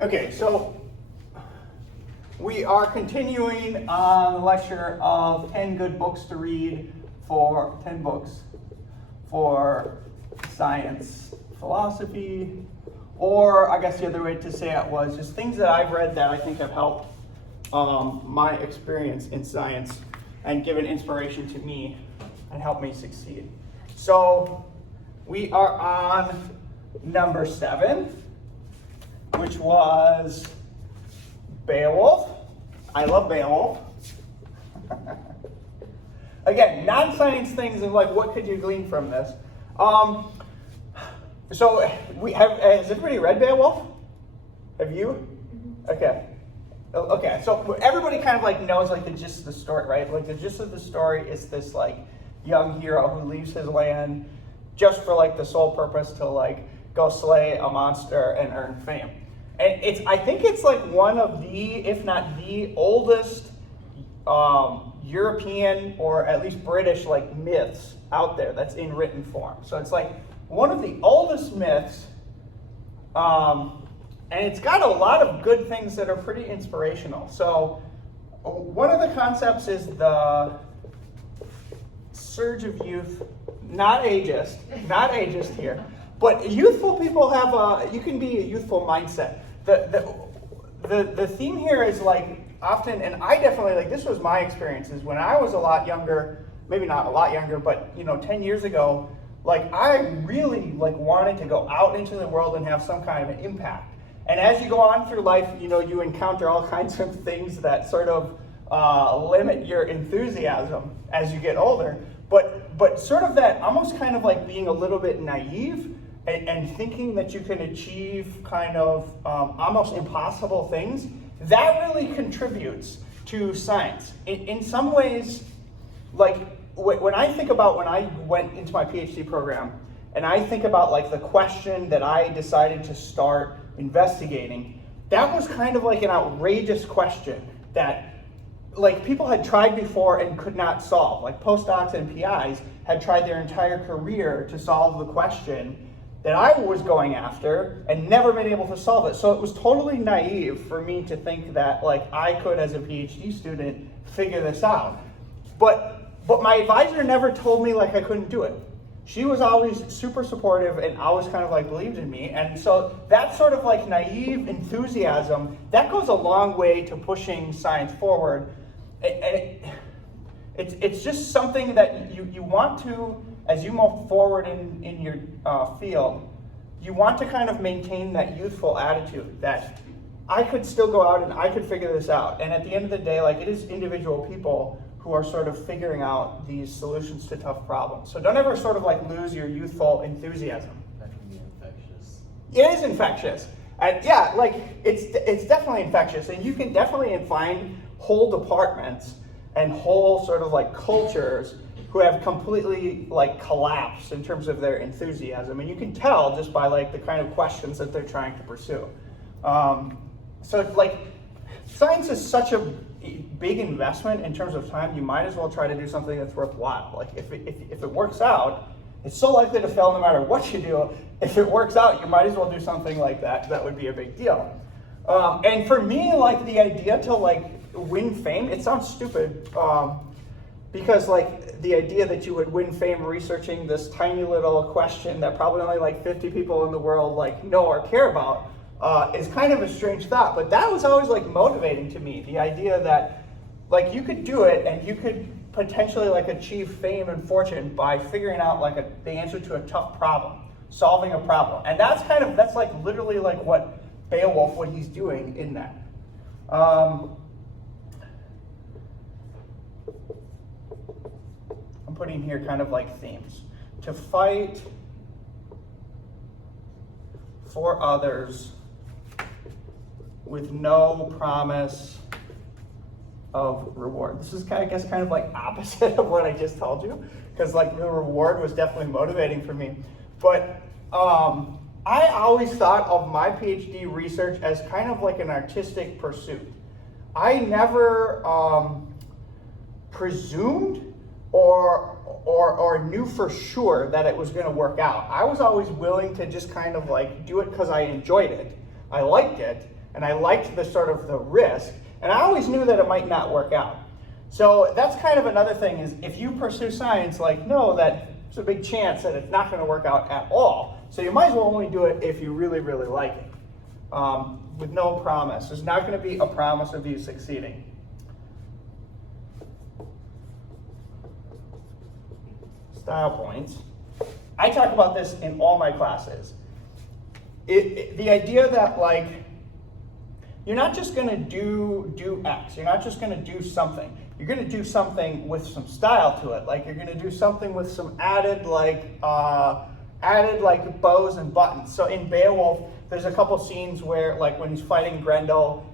Okay, so we are continuing on the lecture of 10 good books to read for 10 books for science, philosophy, or I guess the other way to say it was just things that I've read that I think have helped my experience in science and given inspiration to me and helped me succeed. So we are on number 7. Which was Beowulf. I love Beowulf. Again, non-science things and like what could you glean from this? So has everybody read Beowulf? Have you? Okay. Okay, so everybody kind of like knows like the gist of the story, right? Like the gist of the story is this like young hero who leaves his land just for like the sole purpose to like go slay a monster and earn fame. And I think it's like one of the, if not the oldest European or at least British like myths out there that's in written form. So it's like one of the oldest myths, and it's got a lot of good things that are pretty inspirational. So one of the concepts is the surge of youth, not ageist here. But youthful people have you can be a youthful mindset. The theme here is like often, and I definitely, like this was my experiences when I was a lot younger, maybe not a lot younger, but 10 years ago, like I really like wanted to go out into the world and have some kind of an impact. And as you go on through life, you encounter all kinds of things that sort of limit your enthusiasm as you get older. But sort of that almost kind of like being a little bit naive and thinking that you can achieve kind of almost impossible things, that really contributes to science. In some ways, like when I think about when I went into my PhD program, and I think about like the question that I decided to start investigating, that was kind of like an outrageous question that like people had tried before and could not solve. Like postdocs and PIs had tried their entire career to solve the question that I was going after and never been able to solve it. So it was totally naive for me to think that like I could, as a PhD student, figure this out. But my advisor never told me like I couldn't do it. She was always super supportive and always kind of like believed in me. And so that sort of like naive enthusiasm, that goes a long way to pushing science forward. And it's just something that you want to, as you move forward in your field, you want to kind of maintain that youthful attitude that I could still go out and I could figure this out. And at the end of the day, like it is individual people who are sort of figuring out these solutions to tough problems. So don't ever sort of like lose your youthful enthusiasm. That can be infectious. It is infectious. And yeah, like it's definitely infectious. And you can definitely find whole departments and whole sort of like cultures who have completely like collapsed in terms of their enthusiasm. And you can tell just by like the kind of questions that they're trying to pursue. So like science is such a big investment in terms of time, you might as well try to do something that's worthwhile. Like if it works out, it's so likely to fail no matter what you do. If it works out, you might as well do something like that. That would be a big deal. And for me, like the idea to like win fame, it sounds stupid. Because like the idea that you would win fame researching this tiny little question that probably only like 50 people in the world like know or care about is kind of a strange thought. But that was always like motivating to me. The idea that like you could do it and you could potentially like achieve fame and fortune by figuring out like the answer to a tough problem, solving a problem. And that's like literally like what Beowulf, what he's doing in that. I'm putting here kind of like themes. To fight for others with no promise of reward. This is, I guess, kind of like opposite of what I just told you, because like the reward was definitely motivating for me. But I always thought of my PhD research as kind of like an artistic pursuit. I never presumed or knew for sure that it was going to work out. I was always willing to just kind of like do it because I enjoyed it. I liked it. and I liked the sort of the risk, and I always knew that it might not work out. So that's kind of another thing, is if you pursue science, like, know that there's a big chance that it's not going to work out at all. So you might as well only do it if you really, really like it, with no promise. There's not going to be a promise of you succeeding. Style points. I talk about this in all my classes. The idea that, like, you're not just going to do X. You're not just going to do something. You're going to do something with some style to it. Like, you're going to do something with some added bows and buttons. So in Beowulf, there's a couple scenes where, like, when he's fighting Grendel,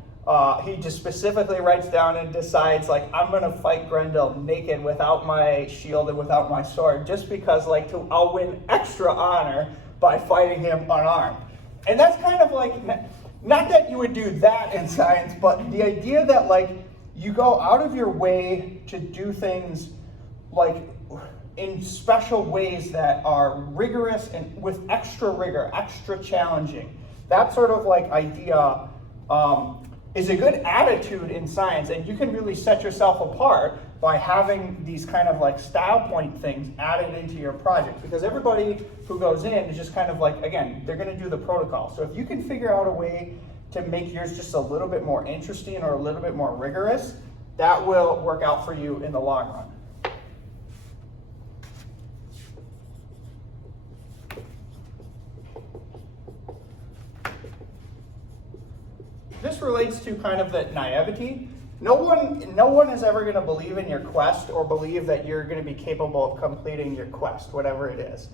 he just specifically writes down and decides, like, I'm going to fight Grendel naked without my shield and without my sword, just because, like, I'll win extra honor by fighting him unarmed. And that's kind of like, not that you would do that in science, but the idea that, like, you go out of your way to do things, like, in special ways that are rigorous and with extra rigor, extra challenging. That sort of, like, idea is a good attitude in science, and you can really set yourself apart by having these kind of, like, style point things added into your project, because everybody who goes in is just kind of like, again, they're going to do the protocol. So if you can figure out a way to make yours just a little bit more interesting or a little bit more rigorous, that will work out for you in the long run. This relates to kind of the naivety. No one is ever going to believe in your quest or believe that you're going to be capable of completing your quest, whatever it is.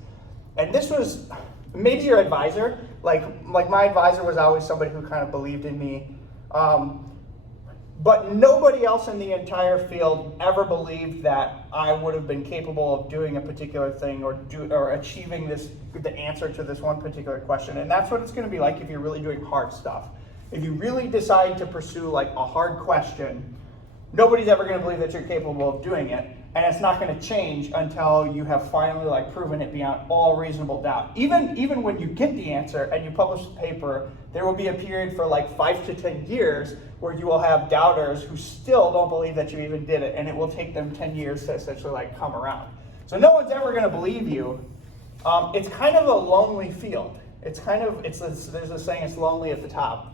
And this was maybe your advisor. Like my advisor was always somebody who kind of believed in me. But nobody else in the entire field ever believed that I would have been capable of doing a particular thing or achieving the answer to this one particular question. And that's what it's going to be like if you're really doing hard stuff. If you really decide to pursue, like, a hard question, nobody's ever going to believe that you're capable of doing it, and it's not going to change until you have finally, like, proven it beyond all reasonable doubt. Even when you get the answer and you publish the paper, there will be a period for, like, 5 to 10 years where you will have doubters who still don't believe that you even did it, and it will take them 10 years to essentially, like, come around. So no one's ever going to believe you. It's kind of a lonely field. There's a saying, it's lonely at the top.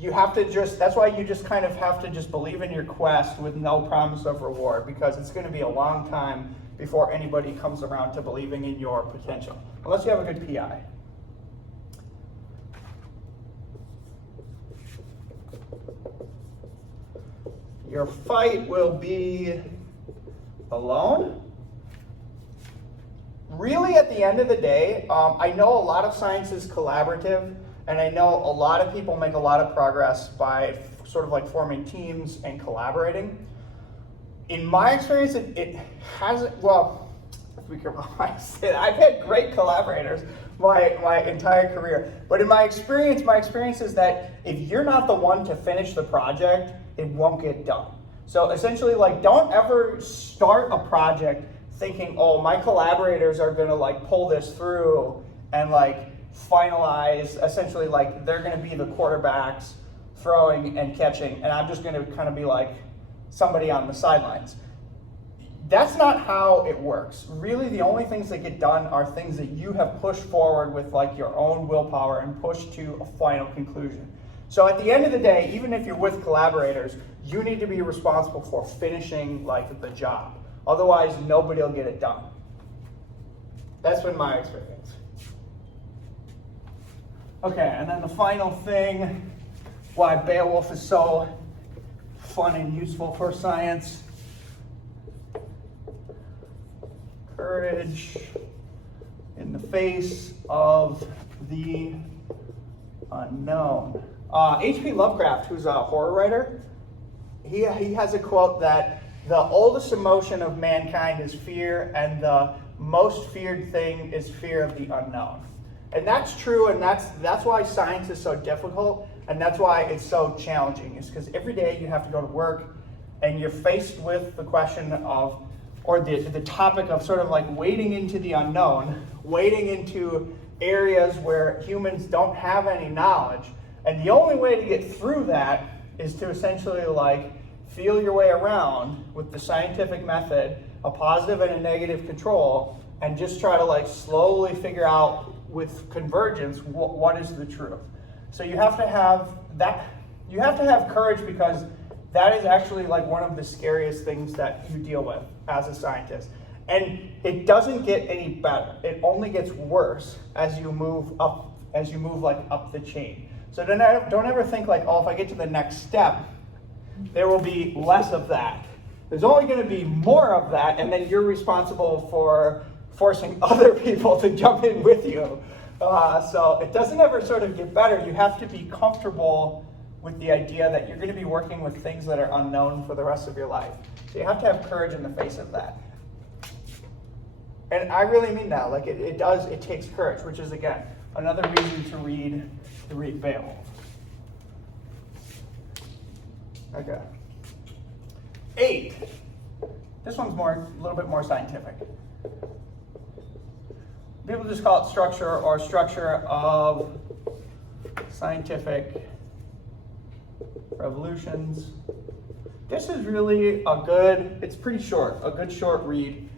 You have to that's why you just kind of have to just believe in your quest with no promise of reward, because it's going to be a long time before anybody comes around to believing in your potential, unless you have a good PI. Your fight will be alone. Really, at the end of the day, I know a lot of science is collaborative. And I know a lot of people make a lot of progress by sort of like forming teams and collaborating. In my experience, it hasn't, well, let's be careful how I say that. I've had great collaborators my entire career. But in my experience is that if you're not the one to finish the project, it won't get done. So essentially, like, don't ever start a project thinking, oh, my collaborators are gonna, like, pull this through and, like, finalize, essentially, like, they're going to be the quarterbacks throwing and catching, and I'm just going to kind of be like somebody on the sidelines. That's not how it works. Really, the only things that get done are things that you have pushed forward with, like, your own willpower and pushed to a final conclusion. So at the end of the day, even if you're with collaborators, you need to be responsible for finishing, like, the job. Otherwise, nobody will get it done. That's been my experience. Okay, and then the final thing, why Beowulf is so fun and useful for science. Courage in the face of the unknown. H.P. Lovecraft, who's a horror writer, he has a quote that the oldest emotion of mankind is fear, and the most feared thing is fear of the unknown. And that's true, and that's why science is so difficult, and that's why it's so challenging, is because every day you have to go to work, and you're faced with the question of, or the topic of sort of like wading into the unknown, wading into areas where humans don't have any knowledge, And the only way to get through that is to essentially like feel your way around with the scientific method, a positive and a negative control, and just try to like slowly figure out with convergence what is the truth. So you have to have that, you have to have courage, because that is actually like one of the scariest things that you deal with as a scientist. And it doesn't get any better. It only gets worse as you move up, like up the chain. So don't ever think like, oh, if I get to the next step, there will be less of that. There's only going to be more of that, and then you're responsible for forcing other people to jump in with you. So it doesn't ever sort of get better. You have to be comfortable with the idea that you're going to be working with things that are unknown for the rest of your life. So you have to have courage in the face of that. And I really mean that. Like it takes courage, which is, again, another reason to read Beowulf. Okay. 8. This one's a little bit more scientific. People just call it structure, or structure of scientific revolutions. This is really it's pretty short, a good short read.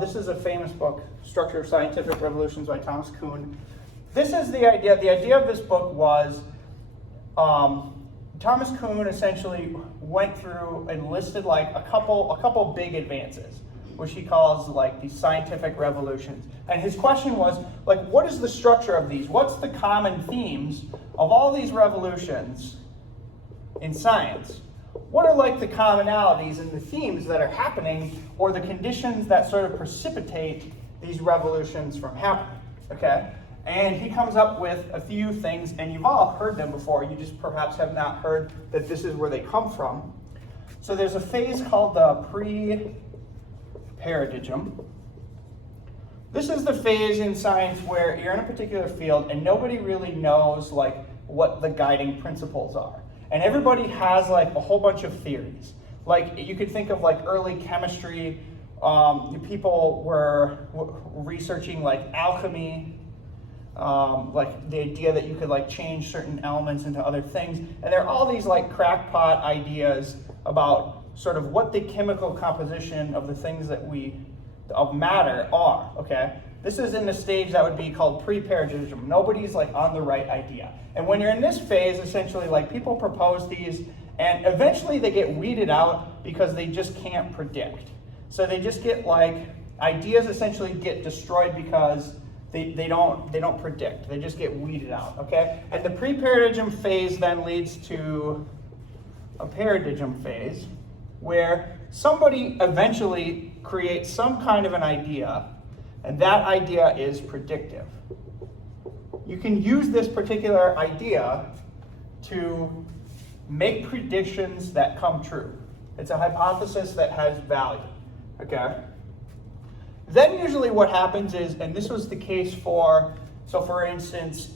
This is a famous book, Structure of Scientific Revolutions by Thomas Kuhn. This is the idea. The idea of this book was Thomas Kuhn essentially went through and listed like a couple big advances, which he calls like the scientific revolutions. And his question was like, what is the structure of these? What's the common themes of all these revolutions in science? What are like the commonalities and the themes that are happening, or the conditions that sort of precipitate these revolutions from happening? Okay? And he comes up with a few things, and you've all heard them before. You just perhaps have not heard that this is where they come from. So there's a phase called the pre-paradigm. This is the phase in science where you're in a particular field and nobody really knows like what the guiding principles are. And everybody has like a whole bunch of theories. Like you could think of like early chemistry. People were researching like alchemy, like the idea that you could like change certain elements into other things. And there are all these like crackpot ideas about sort of what the chemical composition of the things that of matter are, okay? This is in the stage that would be called pre-paradigm. Nobody's like on the right idea. And when you're in this phase, essentially like people propose these, and eventually they get weeded out because they just can't predict. So they just get like, ideas essentially get destroyed because they don't predict. They just get weeded out, okay? And the pre-paradigm phase then leads to a paradigm phase, where somebody eventually creates some kind of an idea, and that idea is predictive. You can use this particular idea to make predictions that come true. It's a hypothesis that has value, okay? Then usually what happens is, and this was the case for instance,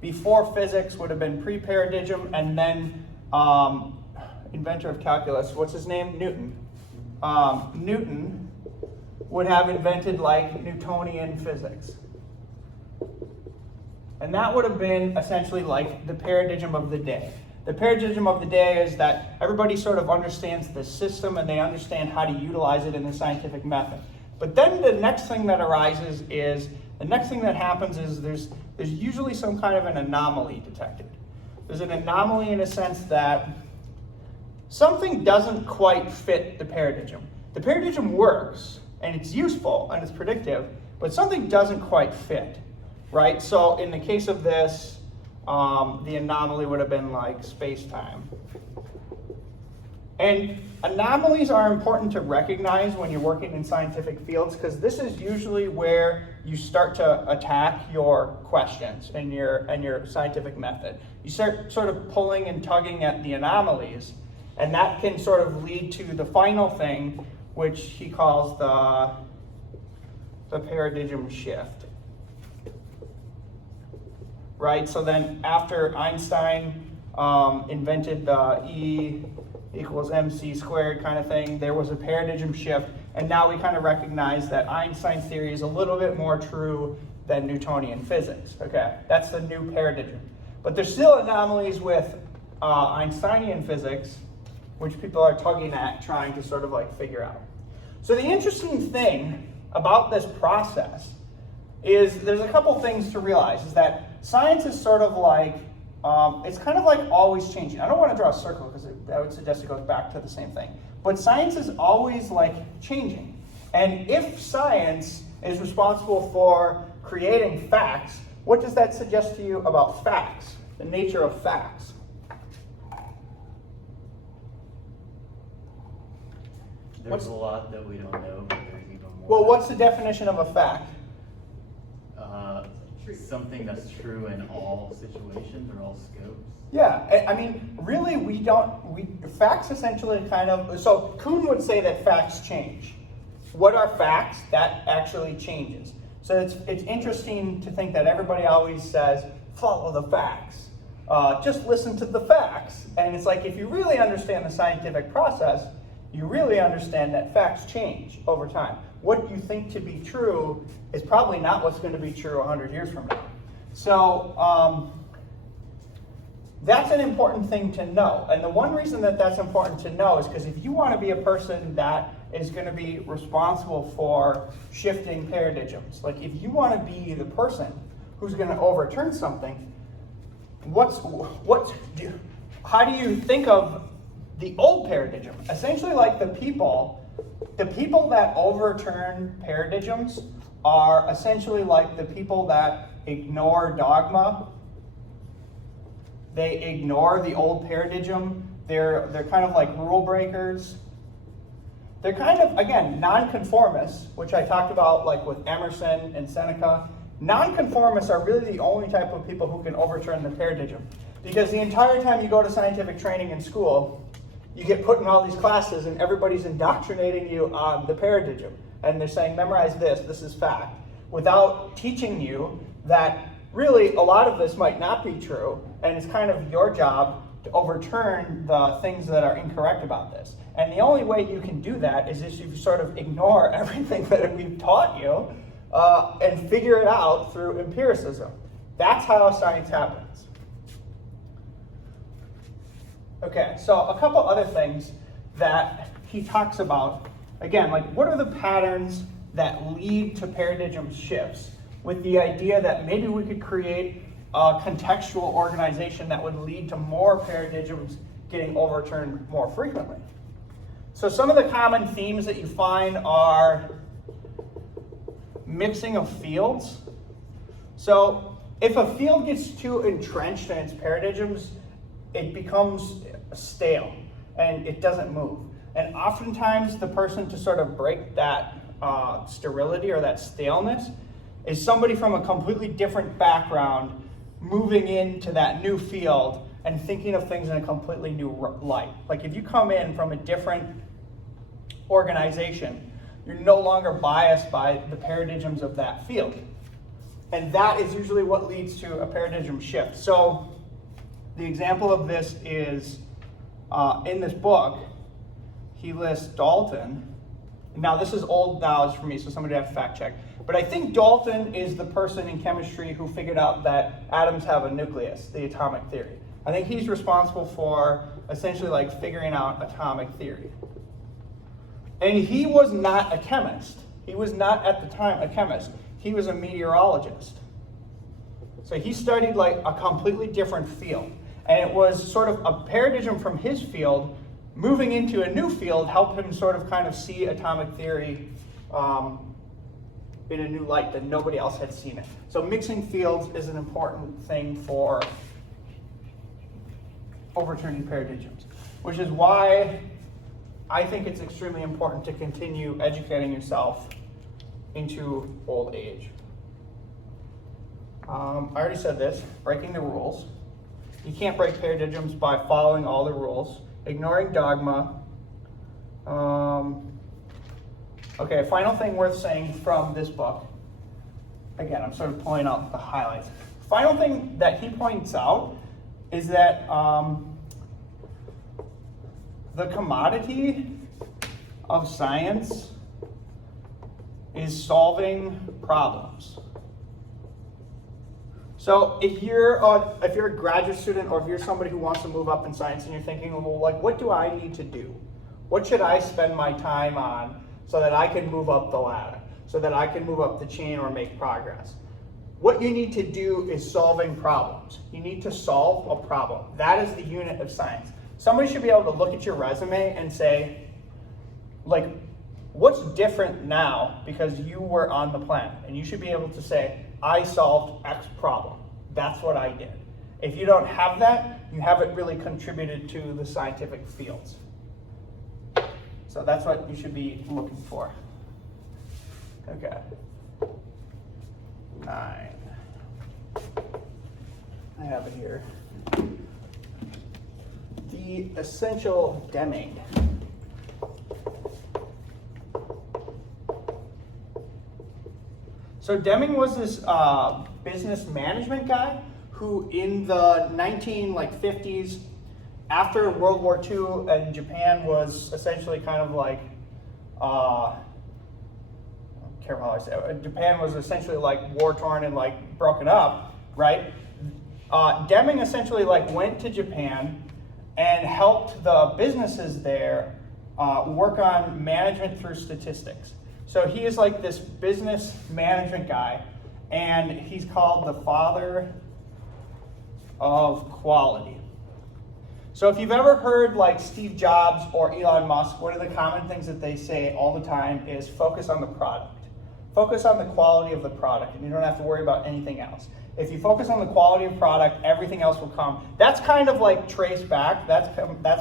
before physics would have been pre-paradigm, and then inventor of calculus, what's his name? Newton. Newton would have invented like Newtonian physics. And that would have been essentially like the paradigm of the day. The paradigm of the day is that everybody sort of understands the system and they understand how to utilize it in the scientific method. But then the next thing that arises is, the next thing that happens is there's usually some kind of an anomaly detected. There's an anomaly in a sense that something doesn't quite fit the paradigm. The paradigm works, and it's useful, and it's predictive, but something doesn't quite fit, right? So in the case of this, the anomaly would have been like space-time. And anomalies are important to recognize when you're working in scientific fields, because this is usually where you start to attack your questions and your scientific method. You start sort of pulling and tugging at the anomalies, and that can sort of lead to the final thing, which he calls the paradigm shift. Right? So then after Einstein invented the E equals mc squared kind of thing, there was a paradigm shift, and now we kind of recognize that Einstein's theory is a little bit more true than Newtonian physics. Okay, that's the new paradigm. But there's still anomalies with Einsteinian physics, which people are tugging at, trying to sort of like figure out. So the interesting thing about this process is there's a couple things to realize, is that science is sort of like, it's kind of like always changing. I don't want to draw a circle because I would suggest it goes back to the same thing. But science is always like changing. And if science is responsible for creating facts, what does that suggest to you about facts, the nature of facts? There's a lot that we don't know, but there's even more. Well, what's the definition of a fact? Something that's true in all situations or all scopes. Yeah, I mean, really, facts essentially kind of, so Kuhn would say that facts change. What are facts? That actually changes. So it's interesting to think that everybody always says, follow the facts. Just listen to the facts. And it's like, if you really understand the scientific process, you really understand that facts change over time. What you think to be true is probably not what's going to be true 100 years from now. So that's an important thing to know. And the one reason that that's important to know is because if you want to be a person that is going to be responsible for shifting paradigms, like if you want to be the person who's going to overturn something, how do you think of the old paradigm? Essentially, like the people that overturn paradigms are essentially like the people that ignore dogma. They ignore the old paradigm. They're kind of like rule breakers. They're kind of, again, nonconformists, which I talked about like with Emerson and Seneca. Nonconformists are really the only type of people who can overturn the paradigm. Because the entire time you go to scientific training in school, you get put in all these classes and everybody's indoctrinating you on the paradigm. And they're saying, memorize this, this is fact. Without teaching you that really a lot of this might not be true, and it's kind of your job to overturn the things that are incorrect about this. And the only way you can do that is if you sort of ignore everything that we've taught you and figure it out through empiricism. That's how science happens. Okay, so a couple other things that he talks about. Again, like what are the patterns that lead to paradigm shifts, with the idea that maybe we could create a contextual organization that would lead to more paradigms getting overturned more frequently. So some of the common themes that you find are mixing of fields. So if a field gets too entrenched in its paradigms, it becomes stale and it doesn't move. And oftentimes the person to sort of break that sterility or that staleness is somebody from a completely different background moving into that new field and thinking of things in a completely new light. Like if you come in from a different organization, you're no longer biased by the paradigms of that field. And that is usually what leads to a paradigm shift. So the example of this is in this book, he lists Dalton. Now this is old knowledge for me, so somebody have to fact check. But I think Dalton is the person in chemistry who figured out that atoms have a nucleus, the atomic theory. I think he's responsible for essentially like figuring out atomic theory. And he was not a chemist. He was not at the time a chemist. He was a meteorologist. So he studied like a completely different field. And it was sort of a paradigm from his field moving into a new field helped him sort of kind of see atomic theory in a new light that nobody else had seen it. So mixing fields is an important thing for overturning paradigms, which is why I think it's extremely important to continue educating yourself into old age. I already said this, breaking the rules. You can't break paradigms by following all the rules. Ignoring dogma. Okay, final thing worth saying from this book. Again, I'm sort of pulling out the highlights. Final thing that he points out is that the commodity of science is solving problems. So if you're a graduate student, or if you're somebody who wants to move up in science and you're thinking, well, like, what do I need to do? What should I spend my time on so that I can move up the ladder, so that I can move up the chain or make progress? What you need to do is solving problems. You need to solve a problem. That is the unit of science. Somebody should be able to look at your resume and say, like, what's different now because you were on the planet? And you should be able to say, I solved X problem. That's what I did. If you don't have that, you haven't really contributed to the scientific fields. So that's what you should be looking for. Okay. 9. I have it here. The essential Deming. So Deming was this business management guy who, in the 1950s, after World War II, and Japan was essentially kind of like, I don't care how I say it, Japan was essentially like war torn and like broken up, right? Deming essentially like went to Japan and helped the businesses there work on management through statistics. So he is like this business management guy, and he's called the father of quality. So if you've ever heard like Steve Jobs or Elon Musk, one of the common things that they say all the time is focus on the product. Focus on the quality of the product, and you don't have to worry about anything else. If you focus on the quality of product, everything else will come. That's kind of like traced back. That's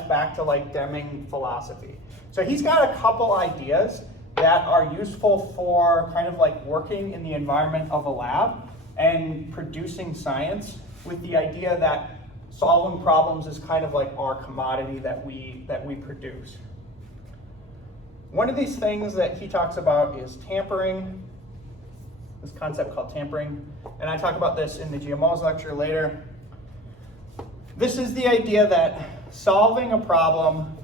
back to like Deming philosophy. So he's got a couple ideas that are useful for kind of like working in the environment of a lab and producing science, with the idea that solving problems is kind of like our commodity that we produce. One of these things that he talks about is tampering, this concept called tampering, and I talk about this in the GMOs lecture later. This is the idea that solving a problem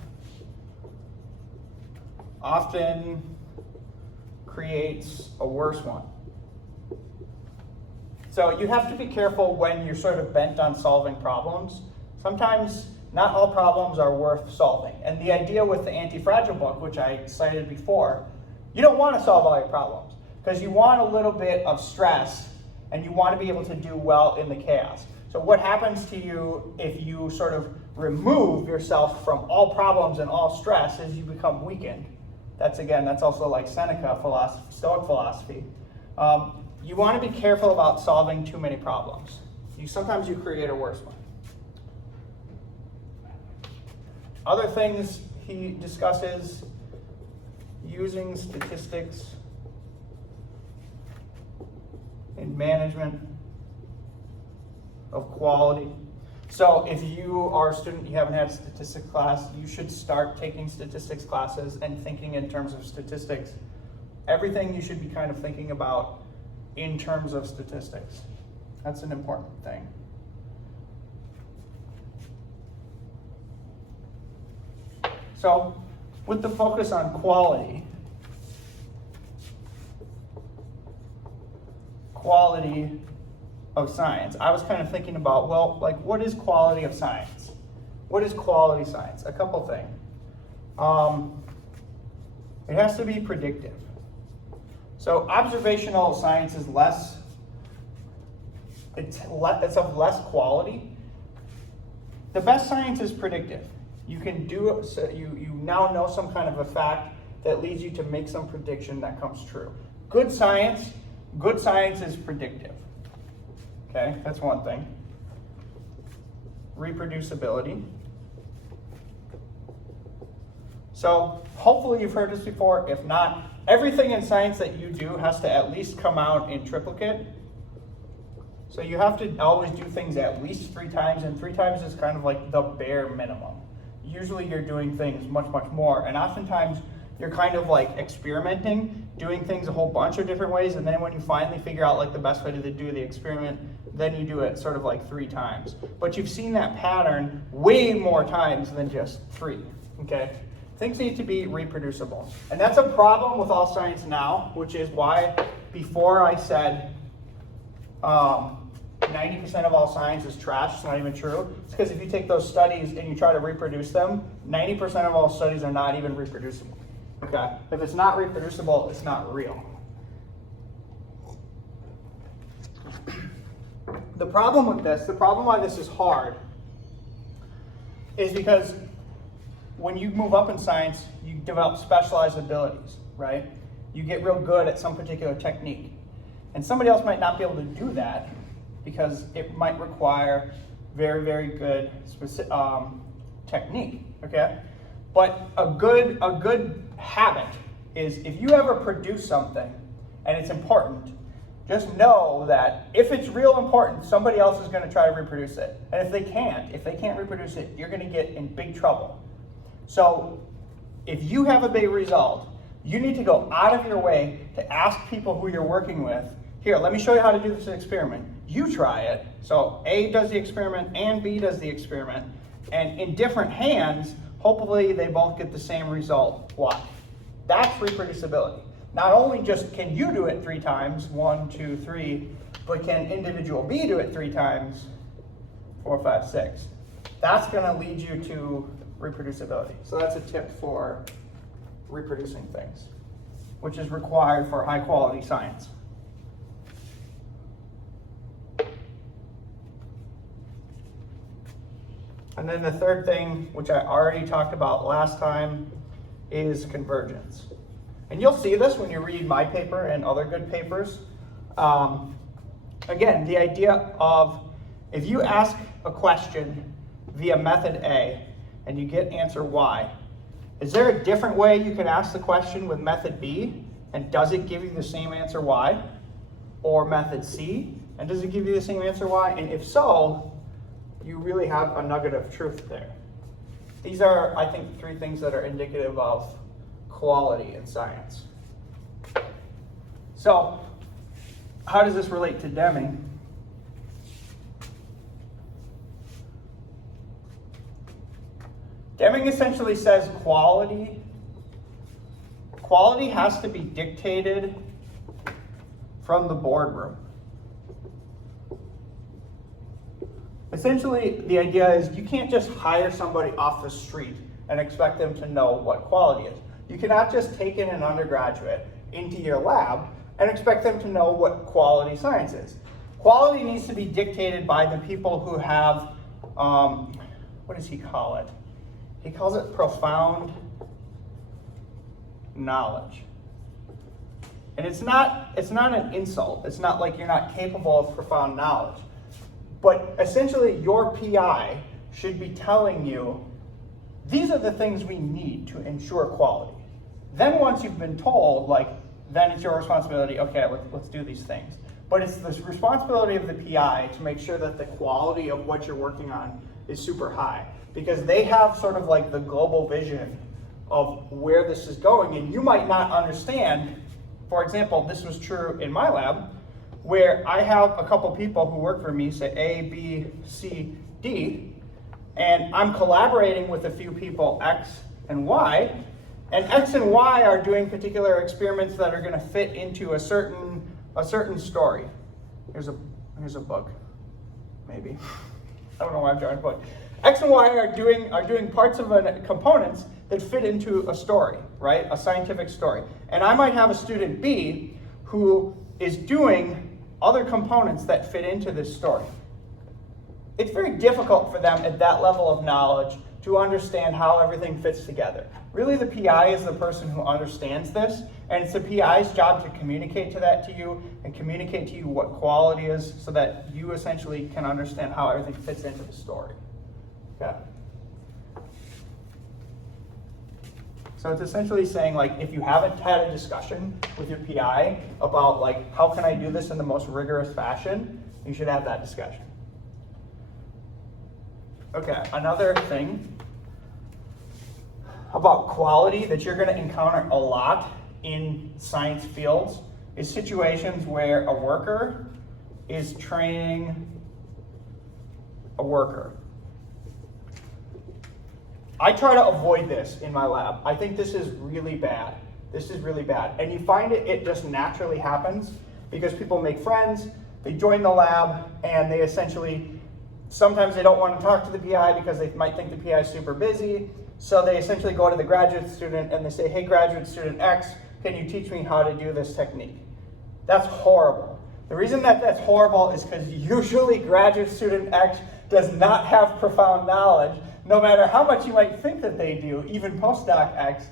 often creates a worse one. So you have to be careful when you're sort of bent on solving problems. Sometimes not all problems are worth solving. And the idea with the Antifragile book, which I cited before, you don't want to solve all your problems because you want a little bit of stress and you want to be able to do well in the chaos. So what happens to you if you sort of remove yourself from all problems and all stress is you become weakened. That's also like Seneca philosophy, Stoic philosophy. You want to be careful about solving too many problems. Sometimes you create a worse one. Other things he discusses, using statistics in management of quality. So if you are a student, you haven't had statistics class, you should start taking statistics classes and thinking in terms of statistics. Everything you should be kind of thinking about in terms of statistics. That's an important thing. So with the focus on quality of science, I was kind of thinking about, well, like, what is quality of science? What is quality science? A couple things. It has to be predictive. So observational science is it's of less quality. The best science is predictive. You can do it, so you now know some kind of a fact that leads you to make some prediction that comes true. Good science is predictive. Okay, that's one thing. Reproducibility. So hopefully you've heard this before. If not, everything in science that you do has to at least come out in triplicate. So you have to always do things at least 3 times, and 3 times is kind of like the bare minimum. Usually you're doing things much, much more, and oftentimes you're kind of like experimenting, doing things a whole bunch of different ways, and then when you finally figure out like the best way to do the experiment, then you do it sort of like 3 times. But you've seen that pattern way more times than just 3, okay? Things need to be reproducible. And that's a problem with all science now, which is why before I said that 90% of all science is trash, it's not even true. It's because if you take those studies and you try to reproduce them, 90% of all studies are not even reproducible. Okay? If it's not reproducible, it's not real. The problem with this, the problem why this is hard, is because when you move up in science, you develop specialized abilities, right? You get real good at some particular technique. And somebody else might not be able to do that because it might require very, very good technique, okay? But a good habit is if you ever produce something and it's important, just know that if it's real important, somebody else is going to try to reproduce it. And if they can't reproduce it, you're going to get in big trouble. So if you have a big result, you need to go out of your way to ask people who you're working with, here, let me show you how to do this experiment. You try it. So A does the experiment and B does the experiment. And in different hands, hopefully they both get the same result. Why? That's reproducibility. Not only just can you do it 3 times, 1, 2, 3, but can individual B do it 3 times, 4, 5, 6. That's going to lead you to reproducibility. So that's a tip for reproducing things, which is required for high quality science. And then the third thing, which I already talked about last time, is convergence. And you'll see this when you read my paper and other good papers. Again, the idea of if you ask a question via method A and you get answer Y, is there a different way you can ask the question with method B, and does it give you the same answer Y? Or method C, and does it give you the same answer Y? And if so, you really have a nugget of truth there. These are, I think, 3 things that are indicative of quality in science. So, how does this relate to Deming? Deming essentially says quality has to be dictated from the boardroom. Essentially, the idea is you can't just hire somebody off the street and expect them to know what quality is. You cannot just take in an undergraduate into your lab and expect them to know what quality science is. Quality needs to be dictated by the people who have, what does he call it? He calls it profound knowledge. And it's not an insult. It's not like you're not capable of profound knowledge. But essentially, your PI should be telling you, these are the things we need to ensure quality. Then once you've been told, then it's your responsibility, okay, let's do these things. But it's the responsibility of the PI to make sure that the quality of what you're working on is super high. Because they have sort of like the global vision of where this is going, and you might not understand. For example, this was true in my lab, where I have a couple people who work for me, say A, B, C, D, and I'm collaborating with a few people, X and Y, and X and Y are doing particular experiments that are going to fit into a certain story. Here's a book, maybe. I don't know why I'm drawing a book. X and Y are doing parts of components that fit into a story, right? A scientific story. And I might have a student B who is doing other components that fit into this story. It's very difficult for them at that level of knowledge to understand how everything fits together. Really, the PI is the person who understands this, and it's the PI's job to communicate to you and communicate to you what quality is so that you essentially can understand how everything fits into the story. Okay? So it's essentially saying, if you haven't had a discussion with your PI about, how can I do this in the most rigorous fashion, you should have that discussion. Okay, another thing about quality that you're going to encounter a lot in science fields is situations where a worker is training a worker. I try to avoid this in my lab. I think this is really bad. This is really bad. And you find it just naturally happens because people make friends, they join the lab, and they essentially, sometimes they don't want to talk to the PI because they might think the PI is super busy. So they essentially go to the graduate student and they say, hey, graduate student X, can you teach me how to do this technique? That's horrible. The reason that that's horrible is because usually graduate student X does not have profound knowledge, no matter how much you might think that they do, even postdoc X.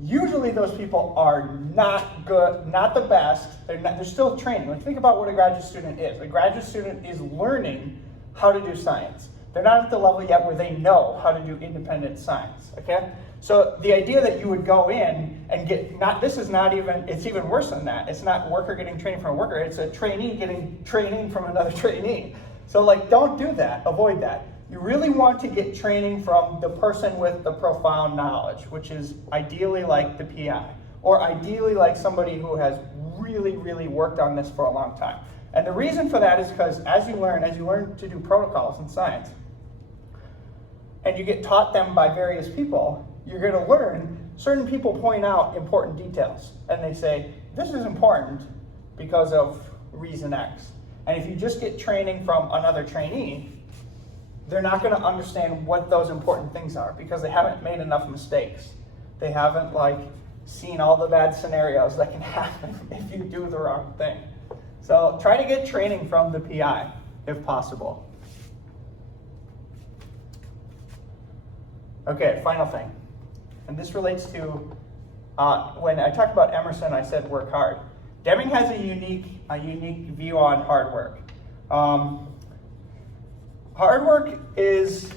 Usually those people are not good, not the best. They're still training. Like, think about what a graduate student is. A graduate student is learning how to do science. They're not at the level yet where they know how to do independent science, okay? So the idea that you would go in and get, it's even worse than that. It's not worker getting training from a worker, it's a trainee getting training from another trainee. So like, don't do that, avoid that. You really want to get training from the person with the profound knowledge, which is ideally like the PI, or ideally like somebody who has really, really worked on this for a long time. And the reason for that is because as you learn to do protocols in science, and you get taught them by various people, you're going to learn certain people point out important details. And they say, this is important because of reason X. And if you just get training from another trainee, they're not going to understand what those important things are because they haven't made enough mistakes. They haven't seen all the bad scenarios that can happen if you do the wrong thing. So try to get training from the PI if possible. Okay, final thing. And this relates to, when I talked about Emerson, I said work hard. Deming has a unique view on hard work. Hard work is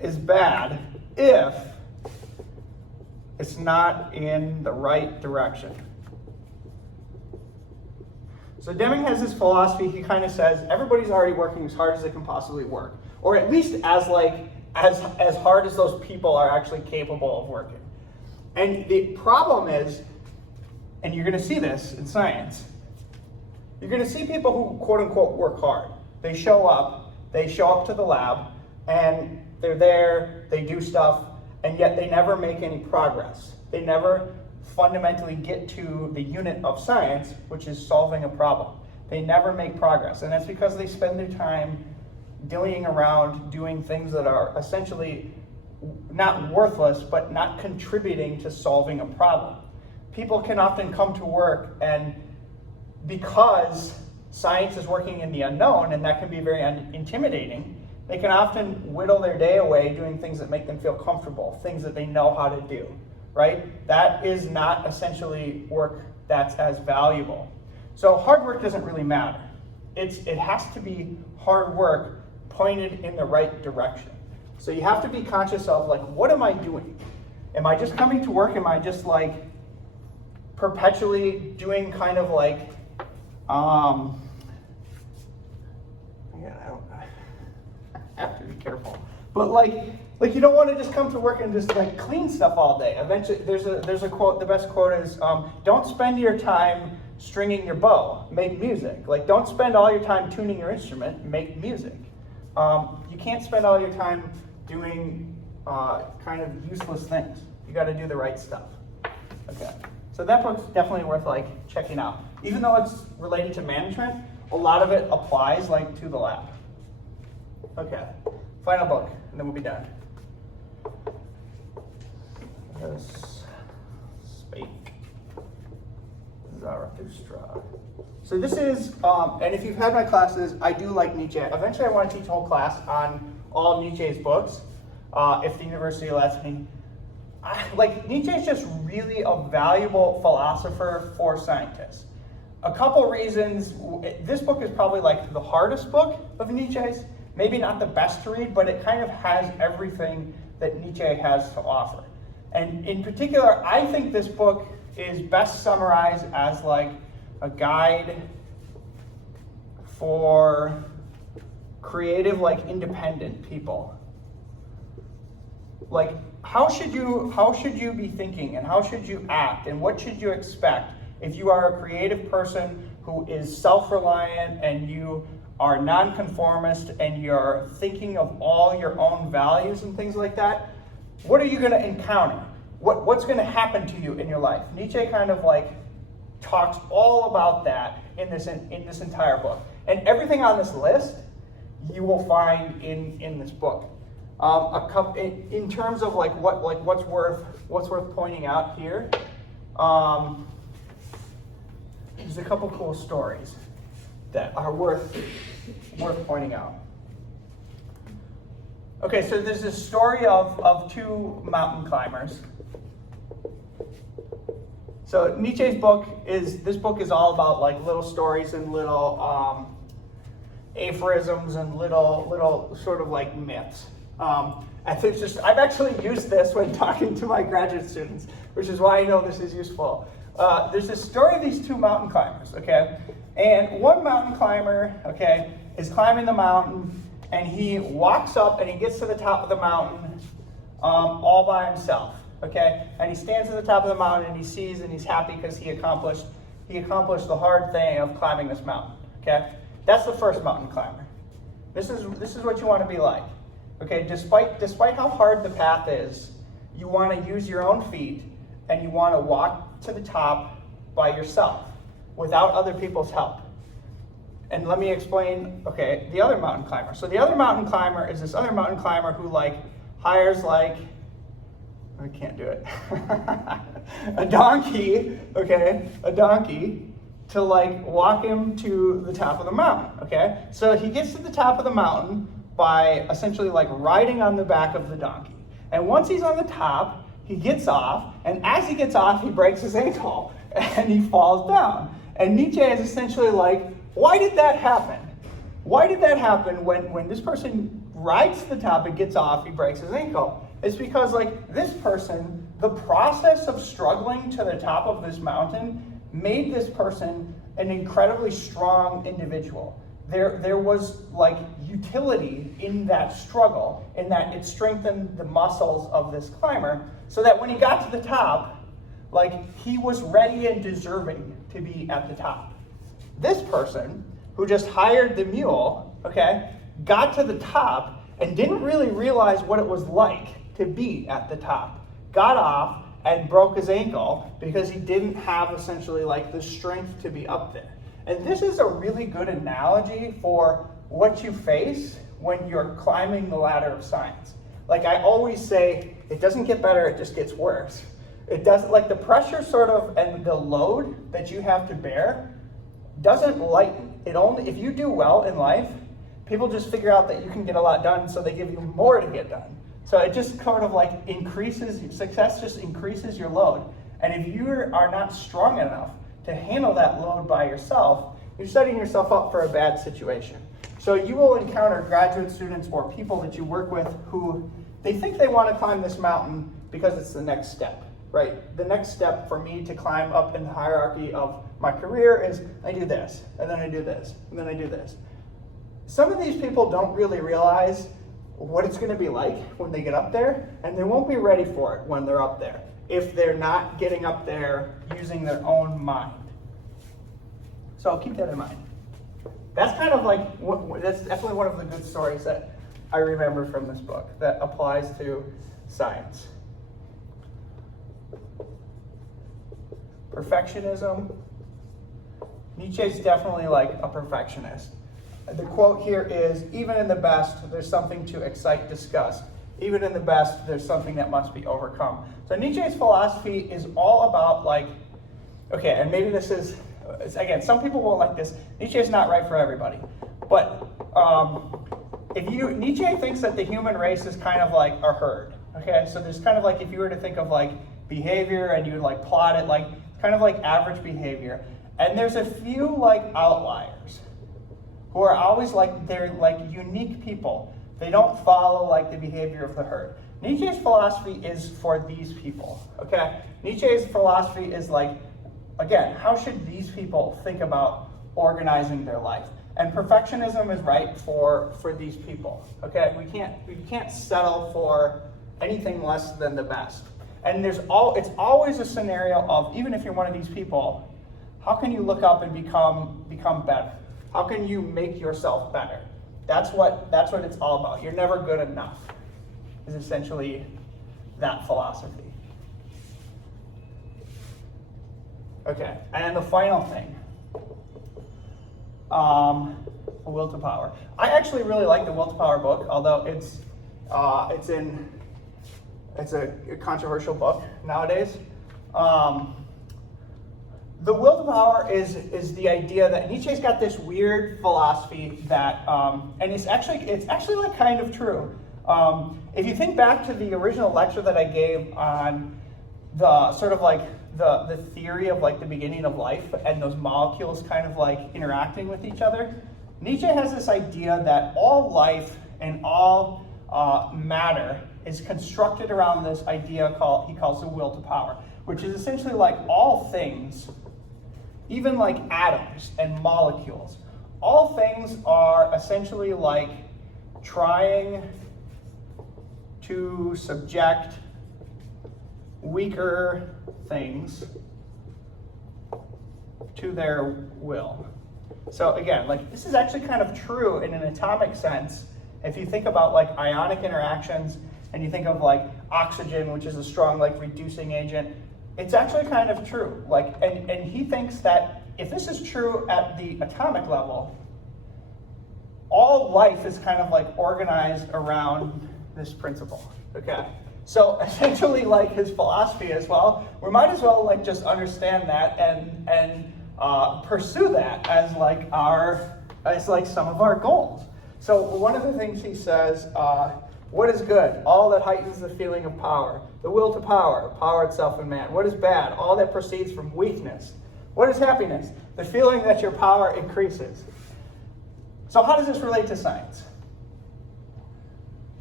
bad if it's not in the right direction. So Deming has this philosophy. He kind of says everybody's already working as hard as they can possibly work, or at least as hard as those people are actually capable of working. And the problem is, and you're going to see this in science, you're going to see people who quote unquote work hard. They show up to the lab, and they're there, they do stuff, and yet they never make any progress. They never fundamentally get to the unit of science, which is solving a problem. They never make progress, and that's because they spend their time dillying around doing things that are essentially not worthless, but not contributing to solving a problem. People can often come to work, and because science is working in the unknown, and that can be very intimidating, they can often whittle their day away doing things that make them feel comfortable, things that they know how to do, right? That is not essentially work that's as valuable. So hard work doesn't really matter. It has to be hard work pointed in the right direction. So you have to be conscious of, what am I doing? Am I just coming to work? Am I just perpetually doing kind of I have to be careful. But you don't want to just come to work and just clean stuff all day. Eventually, there's a quote. The best quote is, "Don't spend your time stringing your bow. Make music." Don't spend all your time tuning your instrument. Make music. You can't spend all your time doing kind of useless things. You got to do the right stuff. Okay. So that book's definitely worth checking out. Even though it's related to management, a lot of it applies to the lab. Okay, final book, and then we'll be done. Spake, Zarathustra. So this is, and if you've had my classes, I do like Nietzsche. Eventually I want to teach a whole class on all Nietzsche's books, if the university lets me. Nietzsche is just really a valuable philosopher for scientists. A couple reasons. This book is probably the hardest book of Nietzsche's. Maybe not the best to read, but it kind of has everything that Nietzsche has to offer. And in particular, I think this book is best summarized as a guide for creative, independent people. How should you be thinking, and how should you act, and what should you expect if you are a creative person who is self-reliant and you are nonconformist and you're thinking of all your own values and things like that? What are you going to encounter? What's going to happen to you in your life? Nietzsche kind of talks all about that in this entire book. And everything on this list you will find in this book. In terms of what's worth pointing out here, there's a couple cool stories that are worth pointing out. Okay, so there's this story of two mountain climbers. So Nietzsche's book is all about like little stories and little aphorisms and little sort of like myths. And it's just, I've actually used this when talking to my graduate students, which is why I know this is useful. There's this story of these two mountain climbers, okay? And one mountain climber, okay, is climbing the mountain, and he walks up and he gets to the top of the mountain all by himself, okay? And he stands at the top of the mountain and he sees and he's happy because he accomplished the hard thing of climbing this mountain, okay? That's the first mountain climber. This is what you want to be like, okay? Despite how hard the path is, you want to use your own feet and you want to walk to the top by yourself without other people's help. And let me explain, okay, the other mountain climber. So the other mountain climber is this other mountain climber who hires I can't do it, a donkey to walk him to the top of the mountain, okay? So he gets to the top of the mountain by essentially riding on the back of the donkey. And once he's on the top, he gets off, and as he gets off, he breaks his ankle and he falls down. And Nietzsche is essentially why did that happen? Why did that happen when this person rides to the top and gets off, he breaks his ankle? It's because this person, the process of struggling to the top of this mountain made this person an incredibly strong individual. There was utility in that struggle, in that it strengthened the muscles of this climber, so that when he got to the top, he was ready and deserving to be at the top. This person, who just hired the mule, okay, got to the top and didn't really realize what it was like to be at the top. Got off and broke his ankle because he didn't have essentially the strength to be up there. And this is a really good analogy for what you face when you're climbing the ladder of science. I always say, it doesn't get better, it just gets worse. It doesn't, the pressure and the load that you have to bear doesn't lighten. It only, if you do well in life, people just figure out that you can get a lot done, so they give you more to get done. So it just sort of increases, success just increases your load. And if you are not strong enough to handle that load by yourself, you're setting yourself up for a bad situation. So you will encounter graduate students or people that you work with who they think they want to climb this mountain because it's the next step, right? The next step for me to climb up in the hierarchy of my career is I do this, and then I do this, and then I do this. Some of these people don't really realize what it's going to be like when they get up there, and they won't be ready for it when they're up there if they're not getting up there using their own mind. So keep that in mind. That's kind of that's definitely one of the good stories that I remember from this book that applies to science. Perfectionism. Nietzsche's definitely a perfectionist. The quote here is, even in the best, there's something to excite disgust. Even in the best, there's something that must be overcome. So Nietzsche's philosophy is all about okay, and maybe this is, again, some people won't like this. Nietzsche is not right for everybody. But Nietzsche thinks that the human race is kind of like a herd. Okay, so there's kind of if you were to think of behavior and you would plot it kind of average behavior. And there's a few outliers who are always they're unique people. They don't follow the behavior of the herd. Nietzsche's philosophy is for these people, okay? Nietzsche's philosophy is again, how should these people think about organizing their life? And perfectionism is right for these people, okay? We can't settle for anything less than the best. And it's always a scenario of, even if you're one of these people, how can you look up and become better? How can you make yourself better? That's what it's all about. You're never good enough, is essentially that philosophy. Okay, and the final thing, Will to Power. I actually really like the Will to Power book, although it's a controversial book nowadays. The Will to Power is the idea that Nietzsche's got this weird philosophy that, and it's actually like kind of true. If you think back to the original lecture that I gave on the sort of like the theory of like the beginning of life and those molecules kind of like interacting with each other, Nietzsche has this idea that all life and all matter is constructed around this idea he calls the will to power, which is essentially like all things, even like atoms and molecules, all things are essentially like trying to subject weaker things to their will. So again, like this is actually kind of true in an atomic sense. If you think about like ionic interactions and you think of like oxygen, which is a strong like reducing agent, it's actually kind of true. Like, and he thinks that if this is true at the atomic level, all life is kind of like organized around this principle. Okay. So essentially, like his philosophy is, well, we might as well like just understand that and pursue that as like some of our goals. So one of the things he says, what is good? All that heightens the feeling of power. The will to power, power itself in man. What is bad? All that proceeds from weakness. What is happiness? The feeling that your power increases. So how does this relate to science?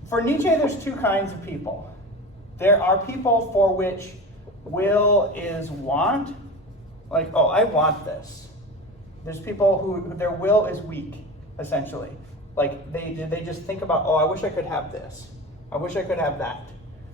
For Nietzsche, there's two kinds of people. There are people for which will is want, like, oh, I want this. There's people who their will is weak, essentially. Like they just think about, oh, I wish I could have this. I wish I could have that.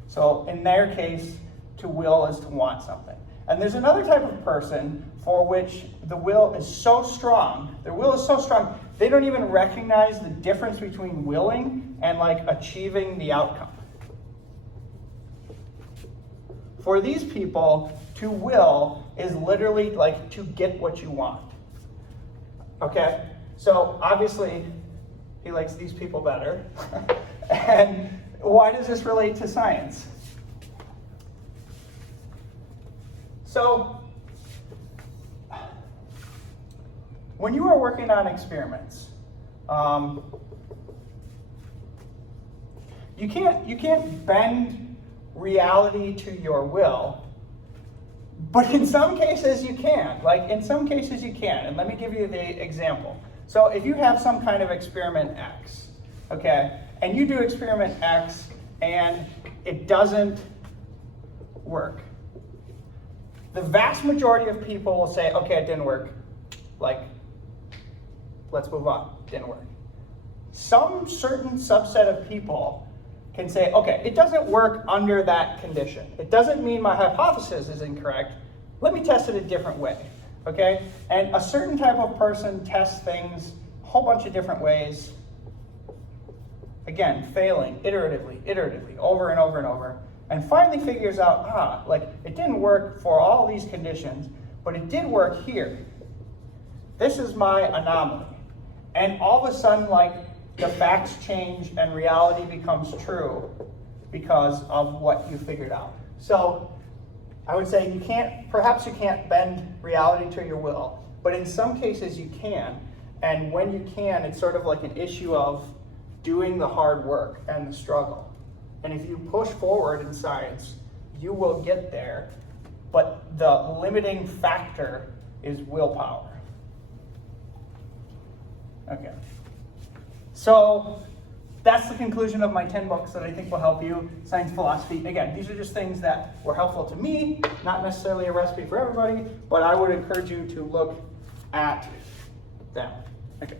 So in their case, to will is to want something. And there's another type of person for which the will is so strong, their will is so strong, they don't even recognize the difference between willing and like achieving the outcome. For these people, to will is literally like to get what you want. Okay? So obviously, he likes these people better. And why does this relate to science? So, when you are working on experiments, you can't bend reality to your will, but in some cases you can. Like in some cases you can, and let me give you the example. So if you have some kind of experiment X, okay, and you do experiment X and it doesn't work, the vast majority of people will say, okay, it didn't work. Like, let's move on. Didn't work. Some certain subset of people can say, okay, it doesn't work under that condition. It doesn't mean my hypothesis is incorrect. Let me test it a different way. Okay? And a certain type of person tests things a whole bunch of different ways. Again, failing iteratively, over and over and over. And finally figures out, like it didn't work for all these conditions, but it did work here. This is my anomaly. And all of a sudden, like the facts change and reality becomes true because of what you figured out. So I would say perhaps you can't bend reality to your will, but in some cases you can. And when you can, it's sort of like an issue of doing the hard work and the struggle. And if you push forward in science, you will get there, but the limiting factor is willpower. Okay. So that's the conclusion of my 10 books that I think will help you. Science philosophy. Again, these are just things that were helpful to me, not necessarily a recipe for everybody, but I would encourage you to look at them. Okay.